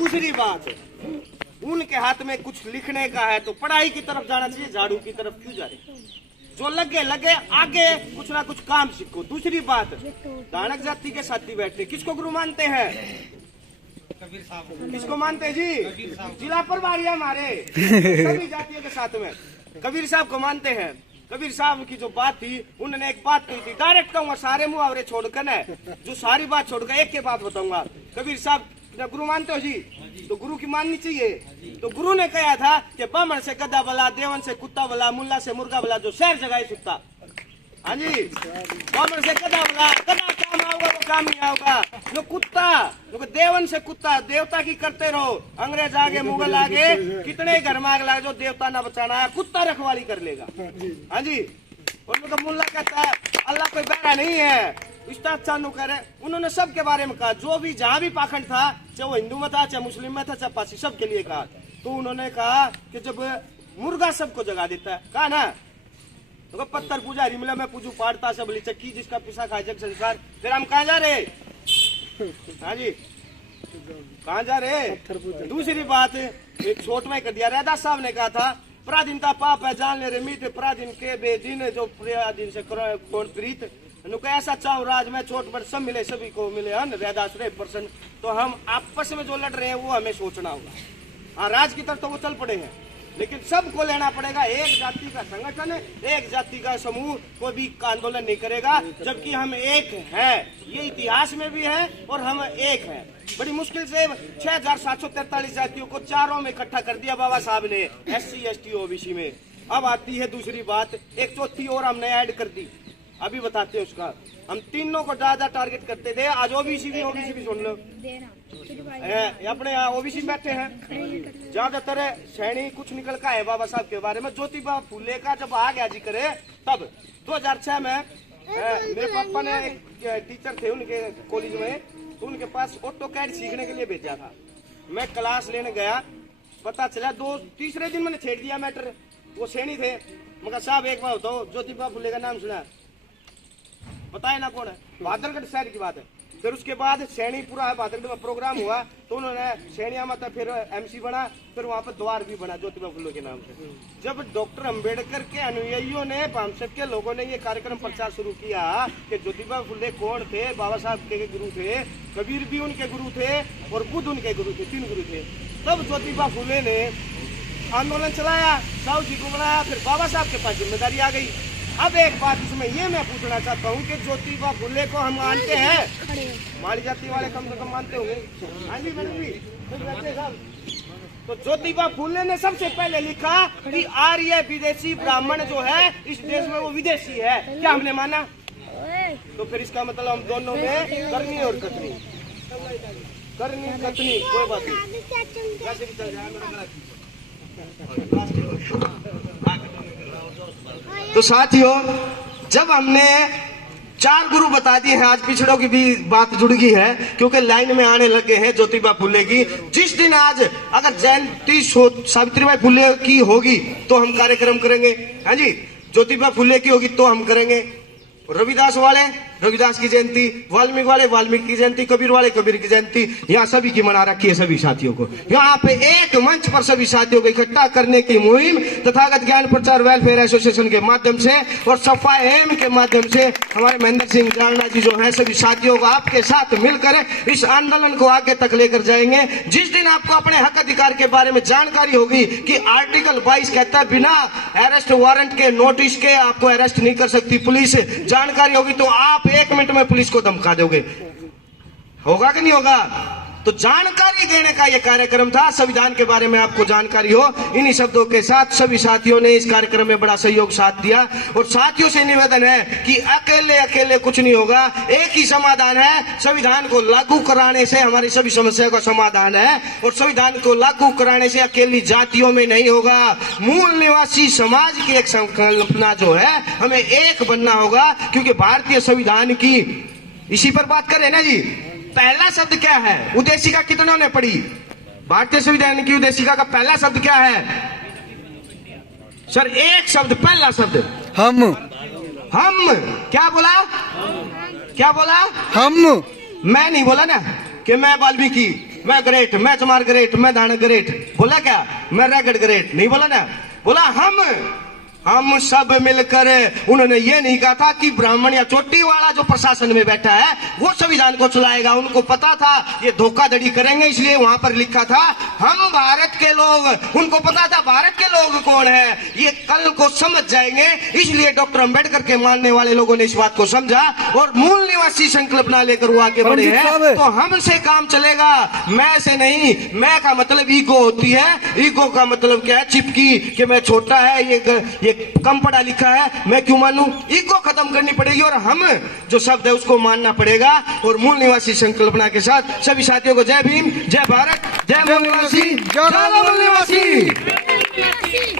दूसरी बात, उनके हाथ में कुछ लिखने का है तो पढ़ाई की तरफ जाना चाहिए, झाड़ू की तरफ क्यों जा रहे? जो लगे लगे आगे कुछ ना कुछ काम सीखो। दूसरी बात, दानक जाति के साथी बैठे किसको गुरु मानते हैं? किसको मानते हैं जी? जिला प्रभारी हमारे सभी जातियों के साथ में कबीर साहब को मानते हैं। कबीर साहब की जो बात थी, उन्होंने एक बात कही थी, डायरेक्ट कहूंगा सारे मुहावरे छोड़कर न, जो सारी बात छोड़कर एक के बात बताऊंगा। कबीर साहब गुरु मानते हो जी, तो गुरु की माननी चाहिए। तो गुरु ने कहा था कि ब्राह्मण से गधा भला, देवन से कुत्ता भला, मुल्ला से मुर्गा भला, जो शहर जगाए सुत्ता। हाँ जी, ब्राह्मण से गधा भला, गधा काम आओगा वो काम ही आओगा। जो कुत्ता, जो देवन से कुत्ता, देवता की करते रहो। अंग्रेज आगे, मुगल आगे, कितने घर में आग लगे, जो देवता ना बचाना है, कुत्ता रखवाली कर लेगा। हाँ जी, और मुल्ला कहता है अल्लाह कोई बहरा नहीं है, इस्ता चांदू करे। उन्होंने सबके बारे में कहा, जो भी जहाँ भी पाखंड था, चाहे वो हिंदू में था, चाहे मुस्लिम में था, चाहे पारसी, सबके लिए कहा। तो उन्होंने कहा कि जब मुर्गा सबको जगा देता है, कहा ना, तो पत्थर पूजा रिमला में पूजू पाड़ता सब बली चक्की, जिसका पिसा खाए जग संसार। फिर हम कहाँ जा रहे? हाँ जी, कहाँ जा रहे? दूसरी बात, एक छोट में कर दिया, रैदास साहब ने कहा था, पराधीनता पाप है जान ले रे मीत, पराधीन के बेदीन, जो पराधीन से कौन प्रीत। ऐसा चाहो राज में चोट पर सब मिले, सभी को मिले अन रैदास रे प्रसन्न। तो हम आपस में जो लड़ रहे हैं वो हमें सोचना होगा। हाँ, राज की तरफ तो वो चल पड़े हैं, लेकिन सबको लेना पड़ेगा। एक जाति का संगठन, एक जाति का समूह कोई भी आंदोलन नहीं करेगा, जबकि हम एक हैं। ये इतिहास में भी है और हम एक हैं। बड़ी मुश्किल से 6743 जातियों को चारों में इकट्ठा कर दिया बाबा साहब ने, SC ST OBC में। अब आती है दूसरी बात, एक चौथी और हमने ऐड कर दी, अभी बताते हैं उसका। हम तीनों को ज्यादा टारगेट करते थे, आज OBC भी सुन लो। अपने यहाँ OBC बैठे हैं, ज्यादातर सैनी कुछ निकल का है बाबा साहब के बारे में। ज्योतिबा फुले का जब आ गया जी करे, तब 2006 में मेरे पापा ने एक टीचर थे उनके कॉलेज में, तो उनके पास ऑटोकैड सीखने के लिए भेजा था। मैं क्लास लेने गया, पता चला तीसरे दिन मैंने छेड़ दिया मैटर। वो सैनी थे, मगर साहब एक बार बताओ, ज्योतिबा फुले का नाम सुना? बताए ना कौन है? बादलगढ़ शहर की बात है। फिर उसके बाद सैनी पूरा है बादलगढ़ में प्रोग्राम हुआ, तो उन्होंने सैनिया माता फिर MC बना, फिर वहाँ पर द्वार भी बना ज्योतिबा फुले के नाम से। जब डॉक्टर अंबेडकर के अनुयायियों ने, पामसद के लोगों ने ये कार्यक्रम प्रचार शुरू किया कि ज्योतिबा फुले कौन थे, बाबा साहब के गुरु थे, कबीर भी उनके गुरु थे और बुद्ध उनके गुरु थे, 3 गुरु थे। तब ज्योतिबा फुले ने आंदोलन चलाया, साहू जी को बनाया, फिर बाबा साहब के पास जिम्मेदारी आ गई। अब एक बात इसमें ये मैं पूछना चाहता हूँ कि ज्योतिबा फुले को हम मानते हैं, हमारी जाति वाले कम से कम मानते होंगे। हाँ जी मैडम जी, तो ज्योतिबा फुले ने सबसे पहले लिखा कि आर्य विदेशी ब्राह्मण जो है इस देश में वो विदेशी है। क्या हमने माना? तो फिर इसका मतलब हम दोनों में करनी और कतनी, करनी कतनी कोई बात नहीं। तो साथियों, जब हमने 4 गुरु बता दिए हैं, आज पिछड़ों की भी बात जुड़ गई है, क्योंकि लाइन में आने लगे हैं ज्योतिबा फुले की। जिस दिन आज अगर जयंती सावित्रीबाई फुले की होगी तो हम कार्यक्रम करेंगे। हाँ जी, ज्योतिबा फुले की होगी तो हम करेंगे। रविदास वाले रविदास की जयंती, वाल्मीकि वाले वाल्मीकि की जयंती, कबीर वाले कबीर की जयंती, यहाँ सभी की मना रखी है। सभी साथियों को यहाँ पे एक मंच पर सभी साथियों को इकट्ठा करने की मुहिम तथागत ज्ञान प्रचार वेलफेयर एसोसिएशन के माध्यम से और सफा एम के माध्यम से हमारे महेंद्र सिंह जालना जी जो है, सभी साथियों को आपके साथ मिलकर इस आंदोलन को आगे तक लेकर जाएंगे। जिस दिन आपको अपने हक अधिकार के बारे में जानकारी होगी कि आर्टिकल 22 कहता है बिना अरेस्ट वारंट के, नोटिस के आपको अरेस्ट नहीं कर सकती पुलिस, जानकारी होगी तो आप 1 मिनट में पुलिस को धमका दोगे। होगा कि नहीं होगा? तो जानकारी देने का यह कार्यक्रम था, संविधान के बारे में आपको जानकारी हो। इन्हीं शब्दों के साथ सभी साथियों ने इस कार्यक्रम में बड़ा सहयोग साथ दिया और साथियों से निवेदन है कि अकेले अकेले कुछ नहीं होगा। एक ही समाधान है, संविधान को लागू कराने से हमारी सभी समस्याओं का समाधान है और संविधान को लागू कराने से अकेली जातियों में नहीं होगा, मूल निवासी समाज की एक संकल्पना जो है हमें एक बनना होगा। क्योंकि भारतीय संविधान की इसी पर बात करें ना जी, पहला शब्द क्या है? उद्देशिका कितनों ने पढ़ी? भारतीय संविधान की उद्देशिका का पहला शब्द क्या है सर? एक शब्द, पहला शब्द हम। क्या बोला? क्या बोला? हम। मैं नहीं बोला ना कि मैं वाल्मीकि, मैं ग्रेट, मैं चमार ग्रेट, मैं दानव ग्रेट। बोला क्या? मैं रैगड ग्रेट नहीं बोला ना, बोला हम सब मिलकर। उन्होंने ये नहीं कहा था कि ब्राह्मण या चोटी वाला जो प्रशासन में बैठा है वो संविधान को चलाएगा। उनको पता था ये धोखाधड़ी करेंगे, इसलिए वहां पर लिखा था हम भारत के लोग। उनको पता था भारत के लोग कौन है, ये कल को समझ जाएंगे, इसलिए डॉक्टर अंबेडकर के मानने वाले लोगों ने इस बात को समझा और मूल निवासी संकल्पना लेकर वो आगे बढ़े हैं। तो हमसे काम चलेगा, मैं से नहीं। मैं का मतलब ईगो होती है, ईगो का मतलब क्या है? चिपकी कि मैं छोटा है, ये कम पढ़ा लिखा है, मैं क्यों मानूं? ईगो खत्म करनी पड़ेगी और हम जो शब्द है उसको मानना पड़ेगा। और मूल निवासी संकल्पना के साथ सभी साथियों को जय भीम, जय भारत, जय मूल निवासी, जय मूल निवासी।